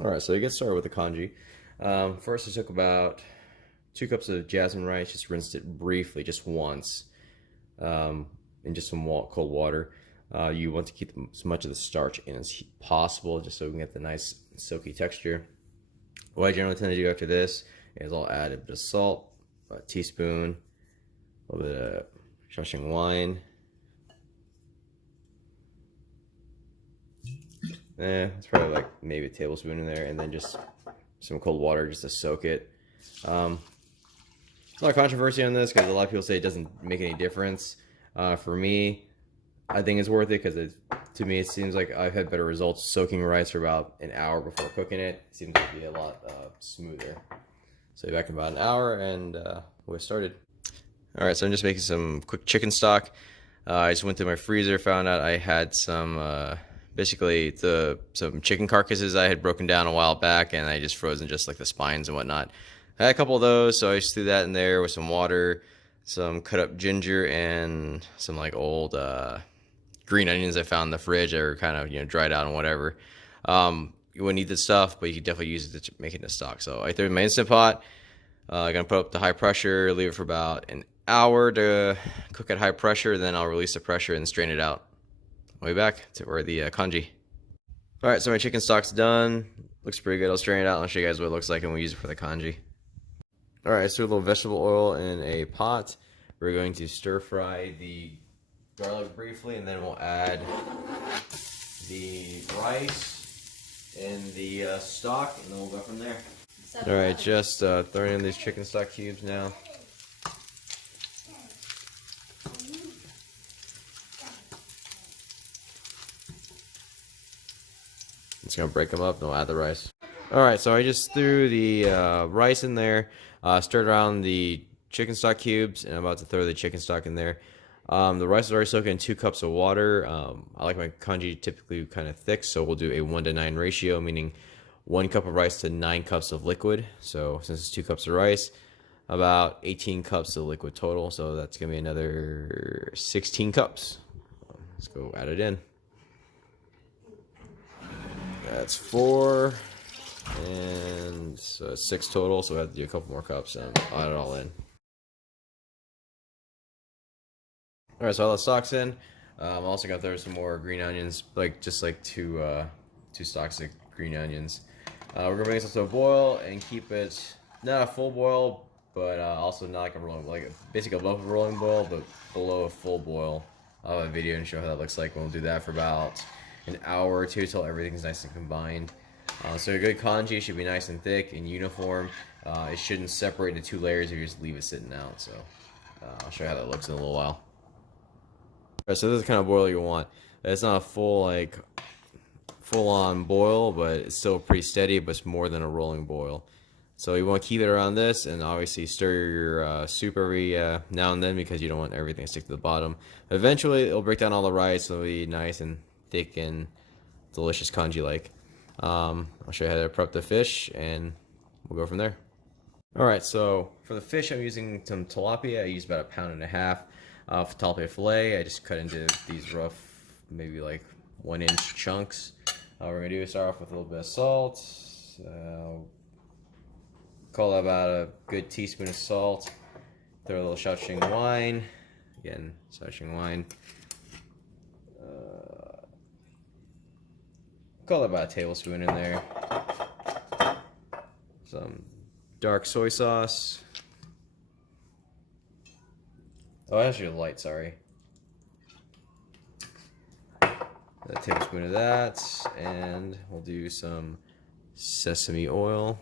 Alright, so to get started with the congee, first I took about 2 cups of jasmine rice, just rinsed it briefly, just once, in just some cold water. You want to keep as much of the starch in as possible, just so we can get the nice silky texture. What I generally tend to do after this is I'll add a bit of salt, a teaspoon, a little bit of Shaoxing wine. It's probably like maybe a tablespoon in there, and then just some cold water just to soak it. A lot of controversy on this because a lot of people say it doesn't make any difference. For me, I think it's worth it because to me it seems like I've had better results soaking rice for about an hour before cooking it. It seems to be a lot smoother. So be back in about an hour and we'll get started. Alright, so I'm just making some quick chicken stock. I just went through my freezer, found out I had some basically some chicken carcasses I had broken down a while back, and I just frozen just like the spines and whatnot. I had a couple of those, so I just threw that in there with some water, some cut up ginger, and some like old green onions I found in the fridge that were kind of dried out and whatever. You wouldn't need this stuff, but you could definitely use it to make it into stock. So I threw it in my Instant Pot. I'm gonna put up the high pressure, leave it for about an hour to cook at high pressure, then I'll release the pressure and strain it out. Way back to where the congee. Alright, so my chicken stock's done. Looks pretty good. I'll strain it out and I'll show you guys what it looks like when we use it for the congee. Alright, so a little vegetable oil in a pot. We're going to stir fry the garlic briefly, and then we'll add the rice and the stock, and then we'll go from there. Alright, just throwing in these chicken stock cubes now. It's gonna break them up, and we'll add the rice. Alright, so I just threw the rice in there, stirred around the chicken stock cubes, and I'm about to throw the chicken stock in there. The rice is already soaking in 2 cups of water. I like my congee typically kind of thick, so we'll do a 1:9 ratio, meaning 1 cup of rice to 9 cups of liquid. So since it's 2 cups of rice, about 18 cups of liquid total, so that's gonna be another 16 cups. Let's go add it in. That's 4, and so it's 6 total, so we have to do a couple more cups and add it all in. Alright, so all the stock's in. I'm also gonna throw some more green onions, just like two stalks of green onions. We're gonna bring this up to a boil and keep it not a full boil, but also not like a rolling, like basically above a rolling boil, but below a full boil. I'll have a video and show how that looks like. We'll do that for about an hour or two until everything's nice and combined. So a good congee should be nice and thick and uniform. It shouldn't separate into 2 layers if you just leave it sitting out. So I'll show you how that looks in a little while. Alright, so this is the kind of boil you want. It's not a full-on boil, but it's still pretty steady, but it's more than a rolling boil. So you want to keep it around this, and obviously stir your soup every now and then because you don't want everything to stick to the bottom. Eventually, it'll break down all the rice. It'll be nice and thick and delicious congee-like. I'll show you how to prep the fish, and we'll go from there. Alright, so for the fish, I'm using some tilapia. I use about 1.5 pounds of tilapia filet. I just cut into these rough, maybe like 1-inch chunks. What we're going to do is start off with a little bit of salt. Call that about a good teaspoon of salt. Throw a little Shaoxing wine. Again, Shaoxing wine. Call that about a tablespoon in there. Some dark soy sauce. Oh, actually light, sorry. A tablespoon of that, and we'll do some sesame oil.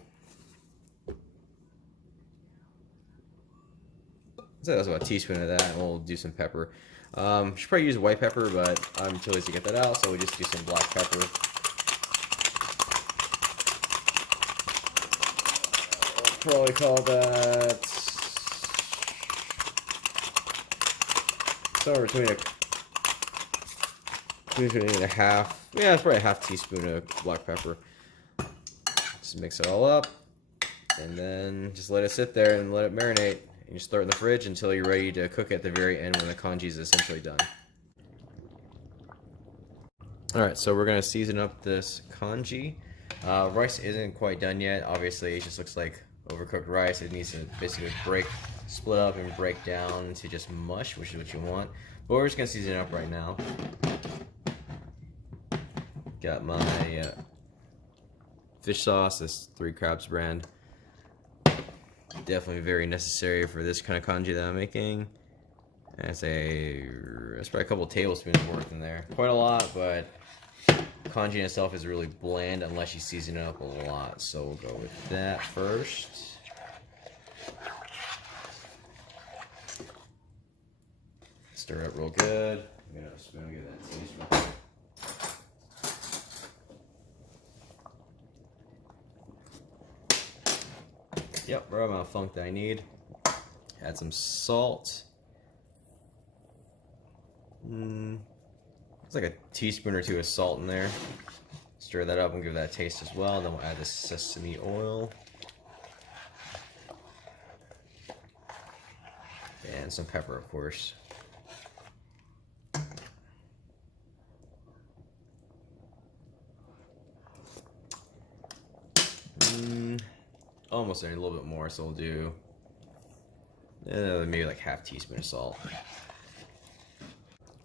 So that's about a teaspoon of that, and we'll do some pepper. Should probably use white pepper, but I'm too lazy to get that out, so we just do some black pepper. Probably call that somewhere between a half, yeah, it's probably a half teaspoon of black pepper. Just mix it all up, and then just let it sit there and let it marinate. And you throw it in the fridge until you're ready to cook at the very end when the congee is essentially done. Alright, so we're going to season up this congee. Rice isn't quite done yet. Obviously, it just looks like overcooked rice. It needs to basically split up and break down to just mush, which is what you want. But we're just gonna season it up right now. Got my fish sauce, this 3 Crabs brand. Definitely very necessary for this kind of congee that I'm making. That's probably a couple tablespoons worth in there. Quite a lot, but congee in itself is really bland unless you season it up a lot. So we'll go with that first. Stir it up real good. I'm gonna spoon get that taste real quick. Yep, right amount of funk that I need. Add some salt. It's like a teaspoon or 2 of salt in there. Stir that up and give that a taste as well. Then we'll add the sesame oil. And some pepper, of course. Almost a little bit more, so we'll do maybe like half teaspoon of salt.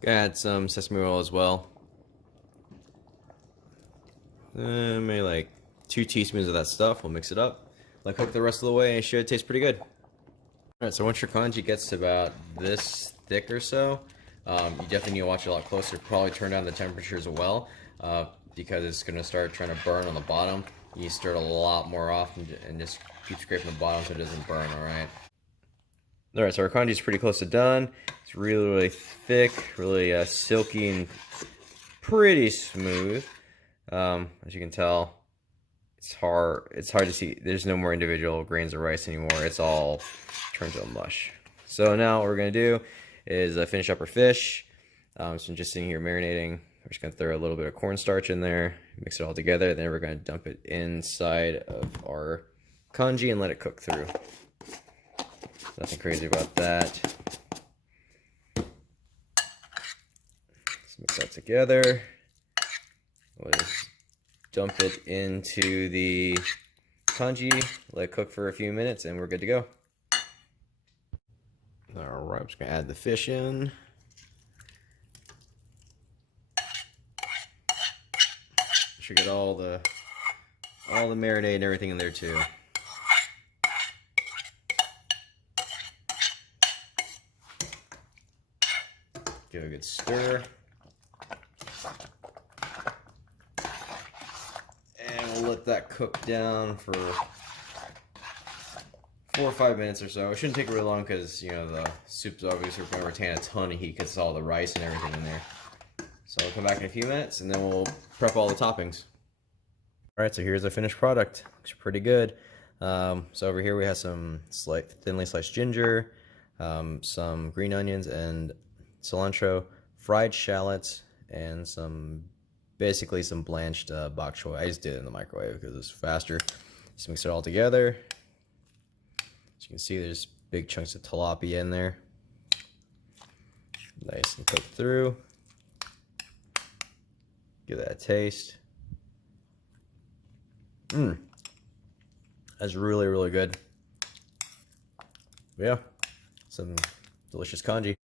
Add some sesame oil as well. Maybe like 2 teaspoons of that stuff. We'll mix it up. Let it cook the rest of the way, and it should taste pretty good. Alright, so once your congee gets to about this thick or so, you definitely need to watch it a lot closer. Probably turn down the temperature as well, because it's going to start trying to burn on the bottom. You stir it a lot more often and just keep scraping the bottom so it doesn't burn, alright? Alright, so our congee is pretty close to done. It's really, really thick, really silky and pretty smooth. As you can tell, it's hard to see. There's no more individual grains of rice anymore. It's all turned to a mush. So now what we're going to do is finish up our fish. So I'm just sitting here marinating. We're just going to throw a little bit of cornstarch in there, mix it all together, then we're going to dump it inside of our congee and let it cook through. Nothing crazy about that. Let's mix that together. We'll just dump it into the congee, let it cook for a few minutes, and we're good to go. Alright, I'm just going to add the fish in. Should get all the marinade and everything in there too. Give it a good stir. And we'll let that cook down for 4 or 5 minutes or so. It shouldn't take really long because, you know, the soup's obviously going to retain a ton of heat because it's all the rice and everything in there. So we'll come back in a few minutes and then we'll prep all the toppings. Alright, so here's our finished product. Looks pretty good. So over here we have some thinly sliced ginger, some green onions and cilantro, fried shallots, and basically some blanched bok choy. I just did it in the microwave because it's faster. Just mix it all together. As you can see, there's big chunks of tilapia in there. Nice and cooked through. Give that a taste. That's really, really good. Yeah, some delicious congee.